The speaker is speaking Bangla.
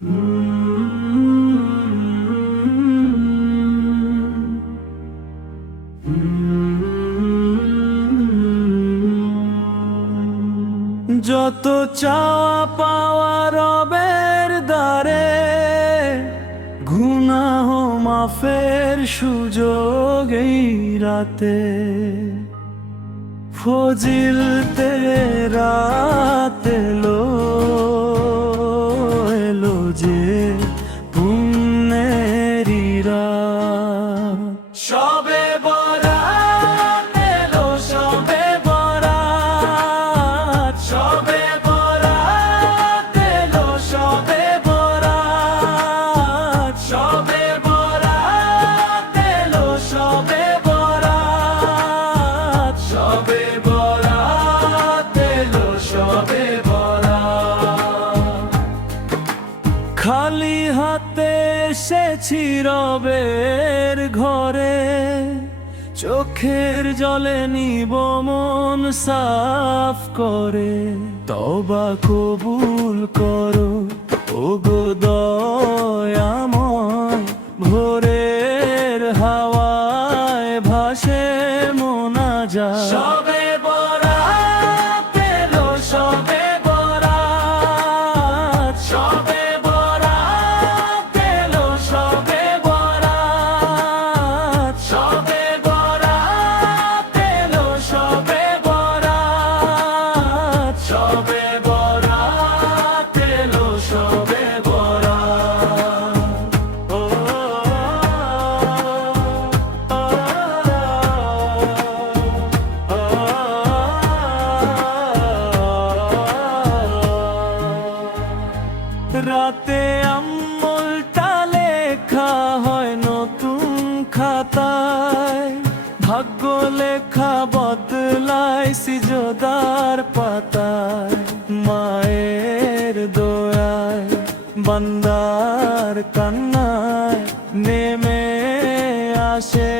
যত চাওয়া পাওয়া রবের দ্বারে গুনাহ মাফের সুযোগ রাতে। ফজিল তে রাত এলো এসেছি রবের ঘরে, চোখের জলে নিব মন সাফ করে। তবা কবুল করো ও গো দয়াময়, ভোরের হাওয়ায় ভাসে ভাগ্য লেখা বদলায় সিজদার পাতায় মায়ের দোয়ায় বান্দার কান্নায় নেমে আসে